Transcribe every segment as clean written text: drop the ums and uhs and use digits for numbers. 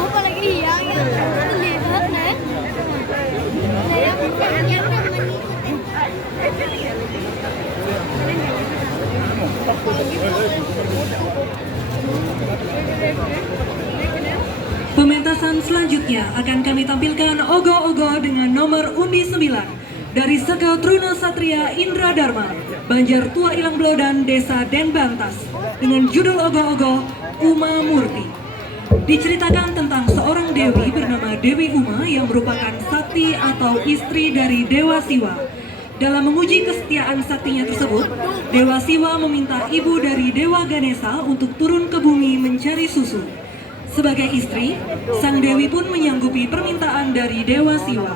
Apalagi yang terlihat nih. Yang Pementasan selanjutnya akan kami tampilkan ogo-ogo dengan nomor undi 9 dari Seka Truna Satria Indra Dharma, Banjar Tua Ilang Blodan, Desa Denbantas, dengan judul ogo-ogo Uma Murti. Diceritakan tentang seorang dewi bernama Dewi Uma yang merupakan sakti atau istri dari Dewa Siwa. Dalam menguji kesetiaan saktinya tersebut, Dewa Siwa meminta ibu dari Dewa Ganesha untuk turun ke bumi mencari susu. Sebagai istri, sang dewi pun menyanggupi permintaan dari Dewa Siwa.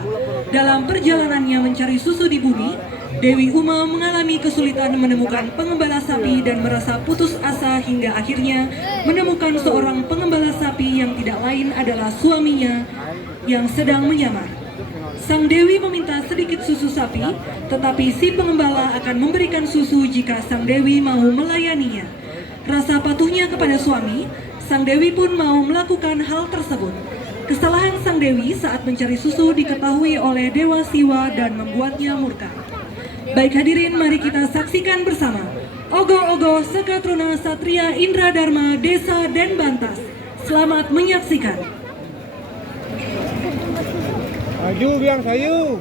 Dalam perjalanannya mencari susu di bumi, Dewi Uma mengalami kesulitan menemukan pengembala sapi dan merasa putus asa hingga akhirnya menemukan seorang pengembala sapi yang tidak lain adalah suaminya yang sedang menyamar. Sang dewi meminta sedikit susu sapi, tetapi si pengembala akan memberikan susu jika sang dewi mau melayaninya. Rasa patuhnya kepada suami, sang dewi pun mau melakukan hal tersebut. Kesalahan sang dewi saat mencari susu diketahui oleh Dewa Siwa dan membuatnya murka. Baik hadirin, mari kita saksikan bersama ogo-ogo Seka Truna Satria Indra Dharma Desa Denbantas. Selamat menyaksikan. Maju biang sayu.